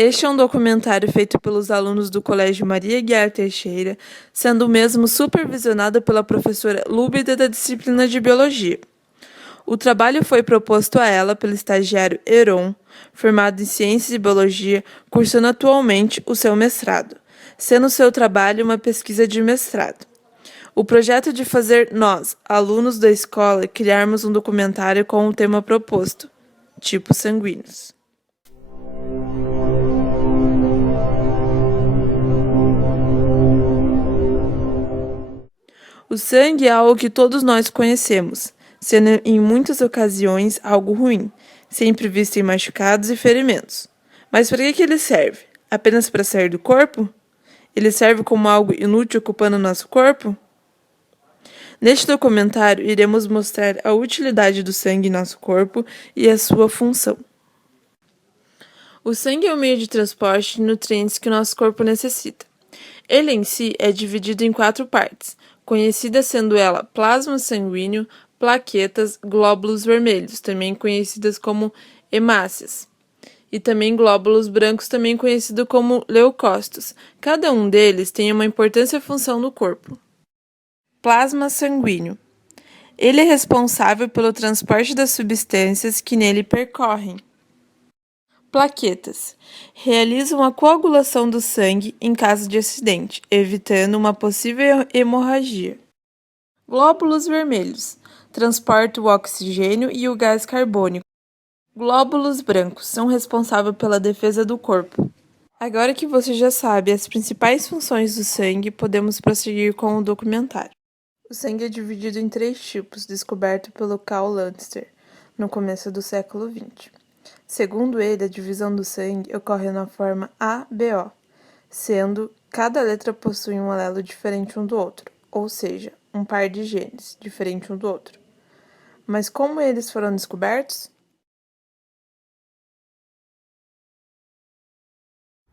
Este é um documentário feito pelos alunos do Colégio Maria Guiar Teixeira, sendo o mesmo supervisionado pela professora Lúbida da disciplina de Biologia. O trabalho foi proposto a ela pelo estagiário Heron, formado em Ciências e Biologia, cursando atualmente o seu mestrado, sendo seu trabalho uma pesquisa de mestrado. O projeto de fazer nós, alunos da escola, criarmos um documentário com o tema proposto, tipos sanguíneos. O sangue é algo que todos nós conhecemos, sendo em muitas ocasiões algo ruim, sempre visto em machucados e ferimentos. Mas para que ele serve? Apenas para sair do corpo? Ele serve como algo inútil ocupando nosso corpo? Neste documentário, iremos mostrar a utilidade do sangue em nosso corpo e a sua função. O sangue é o meio de transporte de nutrientes que nosso corpo necessita. Ele em si é dividido em 4 partes, conhecida sendo ela plasma sanguíneo, plaquetas, glóbulos vermelhos, também conhecidas como hemácias, e também glóbulos brancos, também conhecido como leucócitos. Cada um deles tem uma importância e função no corpo. Plasma sanguíneo. Ele é responsável pelo transporte das substâncias que nele percorrem. Plaquetas. Realizam a coagulação do sangue em caso de acidente, evitando uma possível hemorragia. Glóbulos vermelhos. Transportam o oxigênio e o gás carbônico. Glóbulos brancos são responsáveis pela defesa do corpo. Agora que você já sabe as principais funções do sangue, podemos prosseguir com o documentário. O sangue é dividido em 3 tipos, descoberto pelo Karl Landster, no começo do século XX. Segundo ele, a divisão do sangue ocorre na forma ABO, sendo cada letra possui um alelo diferente um do outro, ou seja, um par de genes diferente um do outro. Mas como eles foram descobertos?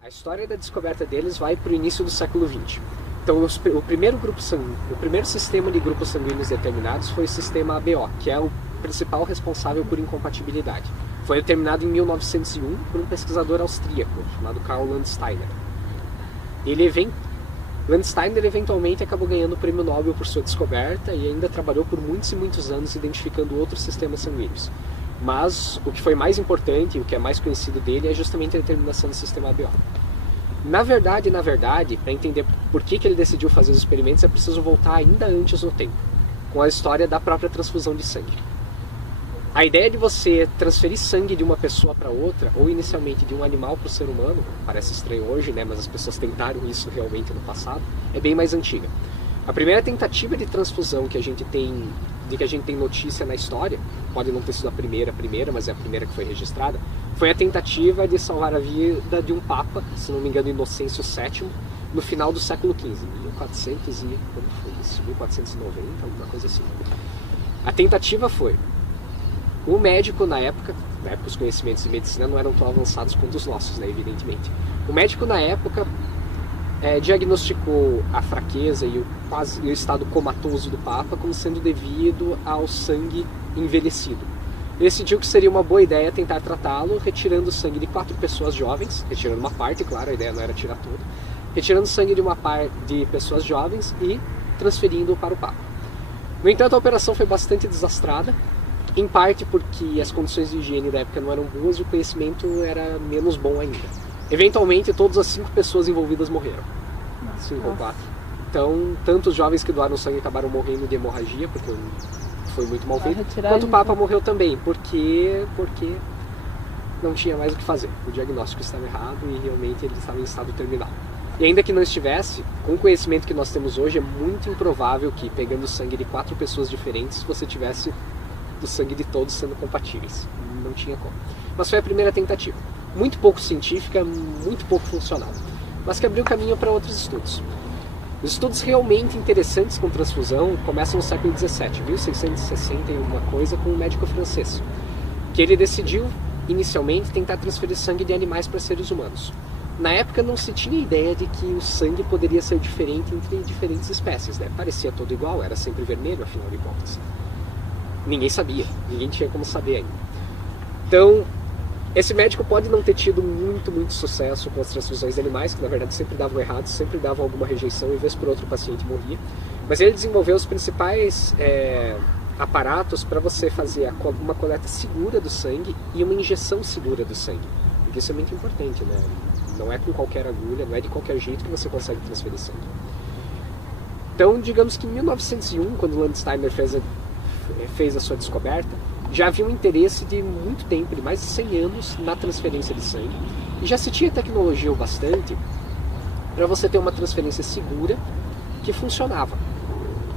A história da descoberta deles vai para o início do século XX. Então, o primeiro sistema de grupos sanguíneos determinados foi o sistema ABO, que é o principal responsável por incompatibilidade. Foi determinado em 1901 por um pesquisador austríaco chamado Karl Landsteiner. Landsteiner eventualmente acabou ganhando o prêmio Nobel por sua descoberta e ainda trabalhou por muitos e muitos anos identificando outros sistemas sanguíneos. Mas o que foi mais importante, o que é mais conhecido dele, é justamente a determinação do sistema ABO. Na verdade, para entender por que ele decidiu fazer os experimentos, é preciso voltar ainda antes no tempo, com a história da própria transfusão de sangue. A ideia de você transferir sangue de uma pessoa para outra, ou inicialmente de um animal para o ser humano, parece estranho hoje, né, mas as pessoas tentaram isso realmente no passado, é bem mais antiga. A primeira tentativa de transfusão que a gente tem notícia na história, pode não ter sido a primeira, mas é a primeira que foi registrada, foi a tentativa de salvar a vida de um papa, se não me engano, Inocêncio VII, no final do século XV, 1400 e... quando foi isso? 1490, alguma coisa assim. A tentativa foi... O médico, na época os conhecimentos de medicina não eram tão avançados quanto os nossos, né, evidentemente. O médico, na época, diagnosticou a fraqueza e o estado comatoso do Papa como sendo devido ao sangue envelhecido. Ele decidiu que seria uma boa ideia tentar tratá-lo retirando o sangue de 4 pessoas jovens, retirando uma parte, claro, a ideia não era tirar tudo, retirando o sangue de uma parte de pessoas jovens e transferindo-o para o Papa. No entanto, a operação foi bastante desastrada, em parte porque as condições de higiene da época não eram boas e o conhecimento era menos bom ainda. Eventualmente, todas as 5 pessoas envolvidas morreram. 5 ou 4. Então, tanto os jovens que doaram sangue acabaram morrendo de hemorragia, porque foi muito mal feito, quanto o Papa morreu também, porque não tinha mais o que fazer. O diagnóstico estava errado e realmente ele estava em estado terminal. E ainda que não estivesse, com o conhecimento que nós temos hoje, é muito improvável que, pegando sangue de 4 pessoas diferentes, você tivesse do sangue de todos sendo compatíveis. Não tinha como. Mas foi a primeira tentativa. Muito pouco científica, muito pouco funcional. Mas que abriu caminho para outros estudos. Os estudos realmente interessantes com transfusão começam no século XVII, 1660 e alguma coisa, com um médico francês, que ele decidiu, inicialmente, tentar transferir sangue de animais para seres humanos. Na época não se tinha ideia de que o sangue poderia ser diferente entre diferentes espécies, né? Parecia todo igual, era sempre vermelho, afinal de contas. Ninguém sabia, ninguém tinha como saber ainda. Então, Esse médico pode não ter tido muito sucesso com as transfusões de animais, que na verdade sempre davam errado, sempre davam alguma rejeição e vez por outra o paciente morria. Mas ele desenvolveu os principais aparatos para você fazer uma coleta segura do sangue e uma injeção segura do sangue. Porque isso é muito importante, né? Não é com qualquer agulha, não é de qualquer jeito que você consegue transferir sangue. Então, digamos que em 1901, quando Landsteiner fez a sua descoberta, já havia um interesse de muito tempo, de mais de 100 anos, na transferência de sangue. E já se tinha tecnologia o bastante para você ter uma transferência segura que funcionava.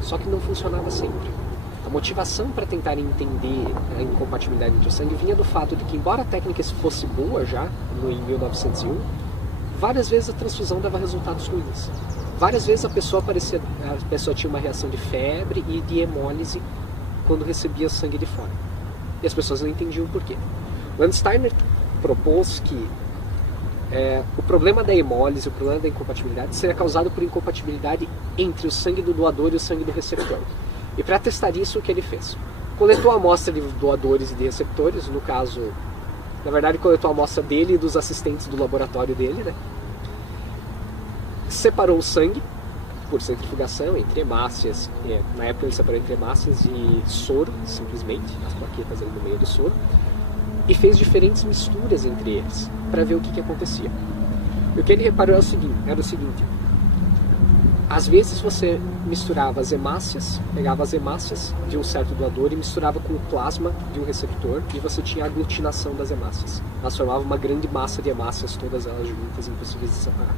Só que não funcionava sempre. A motivação para tentar entender a incompatibilidade entre o sangue vinha do fato de que, embora a técnica fosse boa já, em 1901, várias vezes a transfusão dava resultados ruins. Várias vezes a pessoa tinha uma reação de febre e de hemólise quando recebia sangue de fora. E as pessoas não entendiam por quê. Landsteiner propôs que o problema da hemólise, o problema da incompatibilidade, seria causado por incompatibilidade entre o sangue do doador e o sangue do receptor. E para testar isso, o que ele fez? Coletou a amostra de doadores e de receptores, no caso, na verdade, coletou a amostra dele e dos assistentes do laboratório dele, né? Separou o sangue por centrifugação entre hemácias, na época ele separou entre hemácias e soro, simplesmente, as plaquetas ali no meio do soro, e fez diferentes misturas entre eles, para ver o que acontecia. E o que ele reparou era o seguinte, às vezes você misturava as hemácias, pegava as hemácias de um certo doador e misturava com o plasma de um receptor, e você tinha a aglutinação das hemácias. Elas formavam uma grande massa de hemácias, todas elas juntas, impossíveis de separar.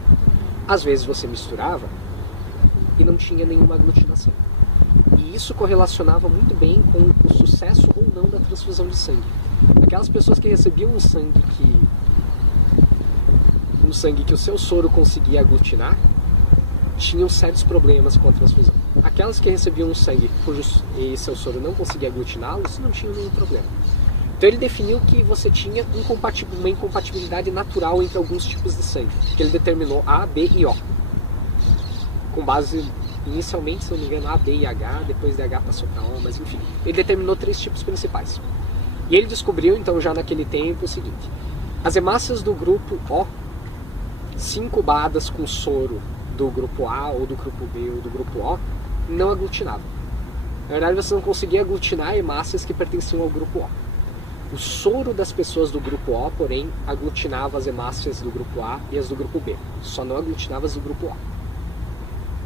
Às vezes você misturava e não tinha nenhuma aglutinação. E isso correlacionava muito bem com o sucesso ou não da transfusão de sangue. Aquelas pessoas que recebiam um sangue que o seu soro conseguia aglutinar, tinham sérios problemas com a transfusão. Aquelas que recebiam um sangue e seu soro não conseguia aglutiná-los, não tinham nenhum problema. Então ele definiu que você tinha uma incompatibilidade natural entre alguns tipos de sangue, que ele determinou A, B e O. Com base, inicialmente, se não me engano, A, B e H, depois de H passou para O, mas enfim. Ele determinou 3 tipos principais. E ele descobriu, então, já naquele tempo, o seguinte. As hemácias do grupo O, se incubadas com soro do grupo A, ou do grupo B, ou do grupo O, não aglutinavam. Na verdade, você não conseguia aglutinar hemácias que pertenciam ao grupo O. O soro das pessoas do grupo O, porém, aglutinava as hemácias do grupo A e as do grupo B. Só não aglutinava as do grupo O.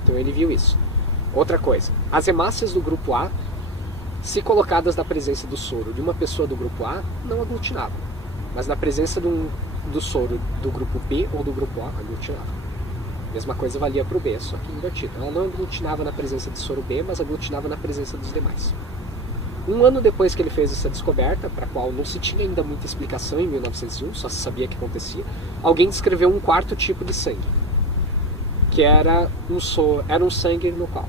Então ele viu isso. Outra coisa, as hemácias do grupo A, se colocadas na presença do soro de uma pessoa do grupo A, não aglutinavam. Mas na presença do soro do grupo B ou do grupo A, aglutinava. Mesma coisa valia para o B, só que invertido. Ela não aglutinava na presença do soro B, mas aglutinava na presença dos demais. Um ano depois que ele fez essa descoberta, para a qual não se tinha ainda muita explicação em 1901, só se sabia que acontecia, alguém descreveu um 4º tipo de sangue, que era um sangue no qual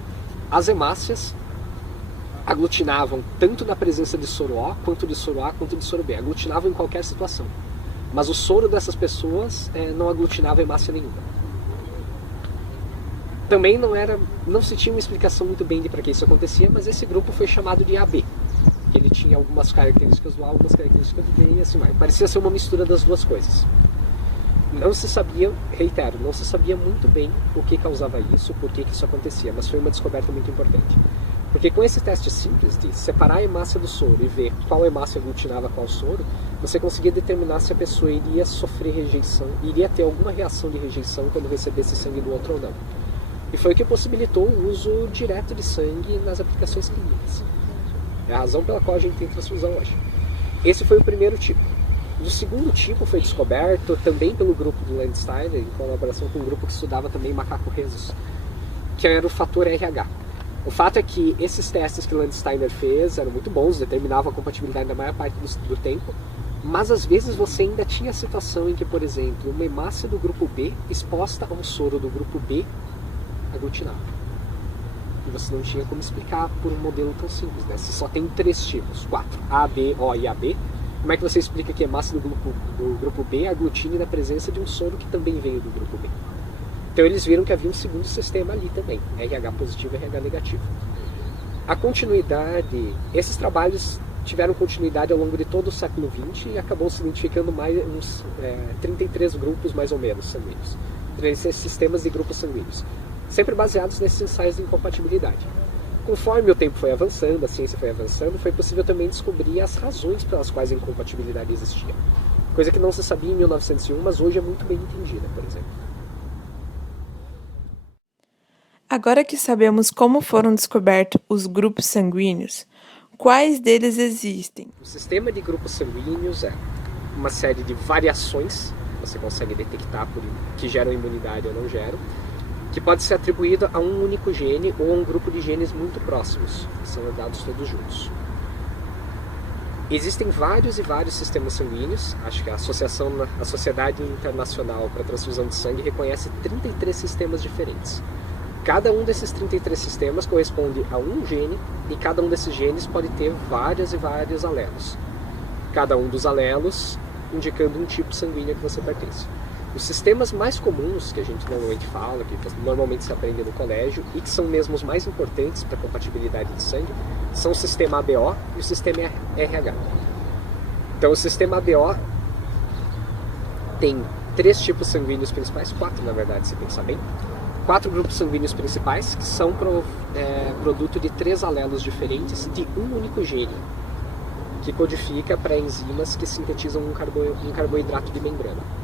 as hemácias aglutinavam tanto na presença de soro O, quanto de soro A, quanto de soro B. Aglutinavam em qualquer situação. Mas o soro dessas pessoas não aglutinava hemácia nenhuma. Também não se tinha uma explicação muito bem de para que isso acontecia, mas esse grupo foi chamado de AB. Ele tinha algumas características do A, algumas características do B e assim vai. Parecia ser uma mistura das duas coisas. Não se sabia, reitero, não se sabia muito bem o que causava isso, por que isso acontecia, mas foi uma descoberta muito importante. Porque com esse teste simples de separar a hemácia do soro e ver qual hemácia aglutinava qual soro, você conseguia determinar se a pessoa iria sofrer rejeição, iria ter alguma reação de rejeição quando recebesse sangue do outro ou não. E foi o que possibilitou o uso direto de sangue nas aplicações clínicas. É a razão pela qual a gente tem transfusão hoje. Esse foi o primeiro tipo. O segundo tipo foi descoberto também pelo grupo do Landsteiner, em colaboração com um grupo que estudava também macaco rhesus, que era o fator RH. O fato é que esses testes que Landsteiner fez eram muito bons, determinavam a compatibilidade na maior parte do tempo, mas às vezes você ainda tinha a situação em que, por exemplo, uma hemácia do grupo B exposta a um soro do grupo B aglutinava. E você não tinha como explicar por um modelo tão simples, né? Se só tem 3 tipos, 4, A, B, O e AB, como é que você explica que a hemácia do grupo B aglutine na presença de um soro que também veio do grupo B? Então eles viram que havia um segundo sistema ali também, RH positivo e RH negativo. A continuidade, esses trabalhos tiveram continuidade ao longo de todo o século XX e acabou se identificando mais uns 33 grupos mais ou menos sanguíneos, 36 sistemas de grupos sanguíneos, sempre baseados nesses ensaios de incompatibilidade. Conforme o tempo foi avançando, a ciência foi avançando, foi possível também descobrir as razões pelas quais a incompatibilidade existia. Coisa que não se sabia em 1901, mas hoje é muito bem entendida, por exemplo. Agora que sabemos como foram descobertos os grupos sanguíneos, quais deles existem? O sistema de grupos sanguíneos é uma série de variações que você consegue detectar que geram imunidade ou não geram, que pode ser atribuído a um único gene ou a um grupo de genes muito próximos, que são dados todos juntos. Existem vários e vários sistemas sanguíneos. Acho que a Sociedade Internacional para a Transfusão de Sangue reconhece 33 sistemas diferentes. Cada um desses 33 sistemas corresponde a um gene e cada um desses genes pode ter vários e vários alelos. Cada um dos alelos indicando um tipo sanguíneo que você pertence. Os sistemas mais comuns que a gente normalmente fala, que normalmente se aprende no colégio e que são mesmo os mais importantes para a compatibilidade de sangue, são o sistema ABO e o sistema RH. Então o sistema ABO tem 3 tipos sanguíneos principais, 4 na verdade, se pensar bem. 4 grupos sanguíneos principais, que são produto de 3 alelos diferentes de um único gene, que codifica para enzimas que sintetizam um carboidrato de membrana.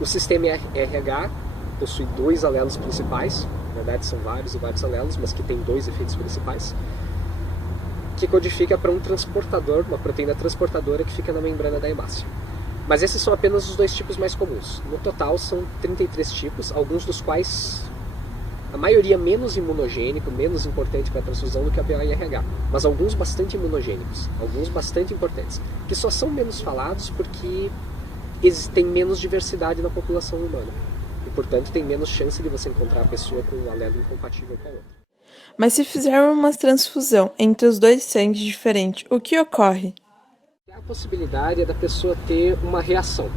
O sistema RH possui 2 alelos principais, na verdade são vários e vários alelos, mas que tem 2 efeitos principais, que codifica para um transportador, uma proteína transportadora que fica na membrana da hemácia. Mas esses são apenas os 2 tipos mais comuns. No total são 33 tipos, alguns dos quais a maioria menos imunogênico, menos importante para a transfusão do que a BO e RH, mas alguns bastante imunogênicos, alguns bastante importantes, que só são menos falados porque tem menos diversidade na população humana e, portanto, tem menos chance de você encontrar a pessoa com um alelo incompatível com a outra. Mas se fizermos uma transfusão entre os 2 sangues diferentes, o que ocorre? A possibilidade é da pessoa ter uma reação.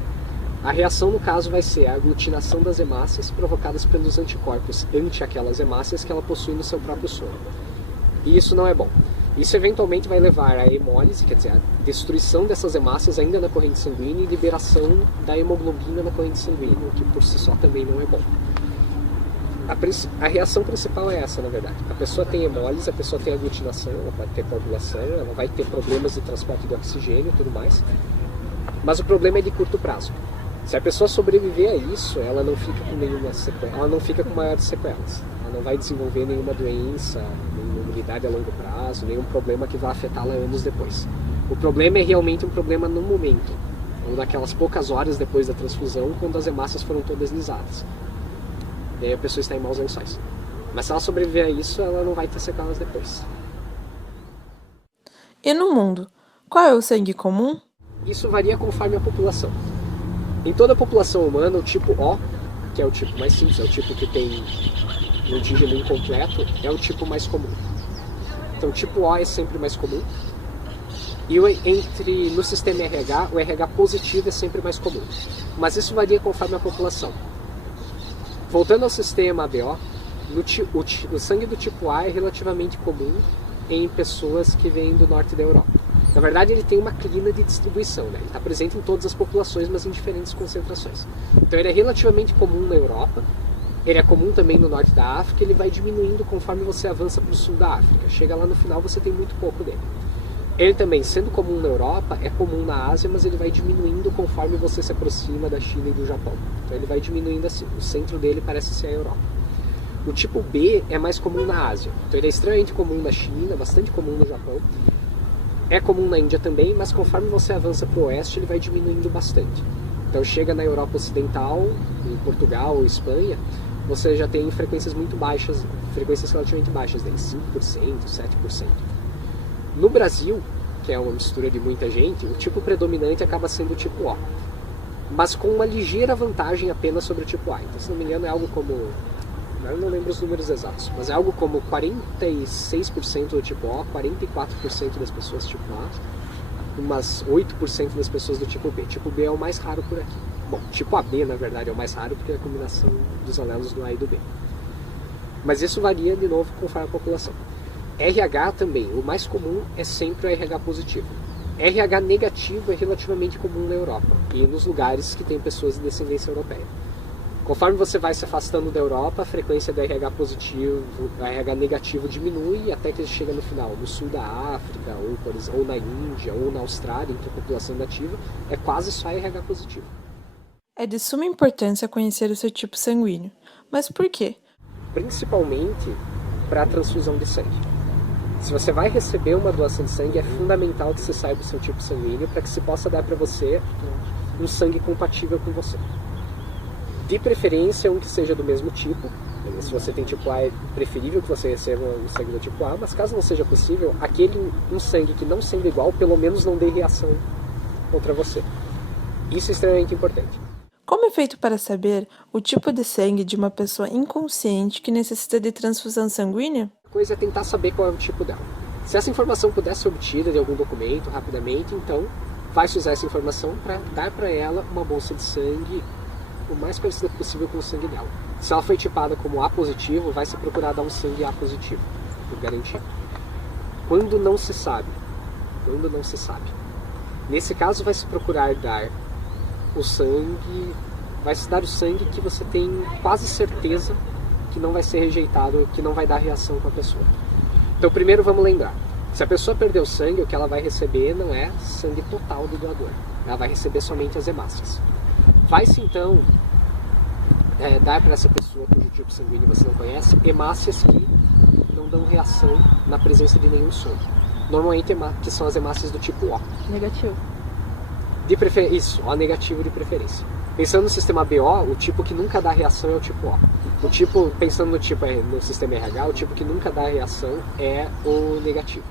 A reação, no caso, vai ser a aglutinação das hemácias provocadas pelos anticorpos ante aquelas hemácias que ela possui no seu próprio soro. E isso não é bom. Isso eventualmente vai levar à hemólise, quer dizer, a destruição dessas hemácias ainda na corrente sanguínea e liberação da hemoglobina na corrente sanguínea, o que por si só também não é bom. A reação principal é essa, na verdade. A pessoa tem hemólise, a pessoa tem aglutinação, ela pode ter coagulação, ela vai ter problemas de transporte de oxigênio e tudo mais. Mas o problema é de curto prazo. Se a pessoa sobreviver a isso, ela não fica com nenhuma sequela, ela não fica com maiores sequelas. Ela não vai desenvolver nenhuma doença, nenhuma imunidade a longo prazo, nenhum problema que vá afetá-la anos depois. O problema é realmente um problema no momento, ou naquelas poucas horas depois da transfusão, quando as hemácias foram todas lisadas. E aí a pessoa está em maus lençóis. Mas se ela sobreviver a isso, ela não vai ter sequelas depois. E no mundo, qual é o sangue comum? Isso varia conforme a população. Em toda a população humana, o tipo O, que é o tipo mais simples, é o tipo que tem um antígeno incompleto, é o tipo mais comum. Então o tipo O é sempre mais comum. E no sistema RH, o RH positivo é sempre mais comum. Mas isso varia conforme a população. Voltando ao sistema ABO, o sangue do tipo A é relativamente comum em pessoas que vêm do norte da Europa. Na verdade, ele tem uma clina de distribuição, né? Ele está presente em todas as populações, mas em diferentes concentrações. Então ele é relativamente comum na Europa, ele é comum também no norte da África, ele vai diminuindo conforme você avança para o sul da África. Chega lá no final, você tem muito pouco dele. Ele também, sendo comum na Europa, é comum na Ásia, mas ele vai diminuindo conforme você se aproxima da China e do Japão. Então ele vai diminuindo assim, o centro dele parece ser a Europa. O tipo B é mais comum na Ásia, então ele é extremamente comum na China, bastante comum no Japão. É comum na Índia também, mas conforme você avança para o oeste, ele vai diminuindo bastante. Então chega na Europa Ocidental, em Portugal ou Espanha, você já tem frequências muito baixas, frequências relativamente baixas dele, 5%, 7%. No Brasil, que é uma mistura de muita gente, o tipo predominante acaba sendo o tipo O, mas com uma ligeira vantagem apenas sobre o tipo A. Então, se não me engano, é algo como, eu não lembro os números exatos, mas é algo como 46% do tipo O, 44% das pessoas tipo A, umas 8% das pessoas do tipo B. Tipo B é o mais raro por aqui. Bom, tipo AB, na verdade, é o mais raro porque é a combinação dos alelos do A e do B. Mas isso varia, de novo, conforme a população. RH também, o mais comum é sempre o RH positivo. RH negativo é relativamente comum na Europa e nos lugares que tem pessoas de descendência europeia. Conforme você vai se afastando da Europa, a frequência do RH positivo, RH negativo diminui até que chega no final. No sul da África, ou, por exemplo, ou na Índia, ou na Austrália, entre a população nativa, é quase só RH positivo. É de suma importância conhecer o seu tipo sanguíneo. Mas por quê? Principalmente para a transfusão de sangue. Se você vai receber uma doação de sangue, é fundamental que você saiba o seu tipo sanguíneo para que se possa dar para você um sangue compatível com você. De preferência, um que seja do mesmo tipo. Se você tem tipo A, é preferível que você receba um sangue do tipo A, mas caso não seja possível, um sangue que não sendo igual, pelo menos não dê reação contra você. Isso é extremamente importante. Como é feito para saber o tipo de sangue de uma pessoa inconsciente que necessita de transfusão sanguínea? A coisa é tentar saber qual é o tipo dela. Se essa informação puder ser obtida de algum documento rapidamente, então vai-se usar essa informação para dar para ela uma bolsa de sangue o mais parecida possível com o sangue dela. Se ela foi tipada como A positivo, vai se procurar dar um sangue A positivo, por garantia. Quando não se sabe, nesse caso vai se procurar dar o sangue, vai se dar o sangue que você tem quase certeza que não vai ser rejeitado, que não vai dar reação com a pessoa. Então primeiro vamos lembrar, se a pessoa perdeu sangue, o que ela vai receber não é sangue total do doador, ela vai receber somente as hemácias. Vai-se então dar para essa pessoa cujo tipo sanguíneo você não conhece, hemácias que não dão reação na presença de nenhum som. Normalmente que são as hemácias do tipo O. Negativo. Isso, O negativo de preferência. Pensando no sistema BO, o tipo que nunca dá reação é o tipo O. Pensando no sistema RH, o tipo que nunca dá reação é o negativo.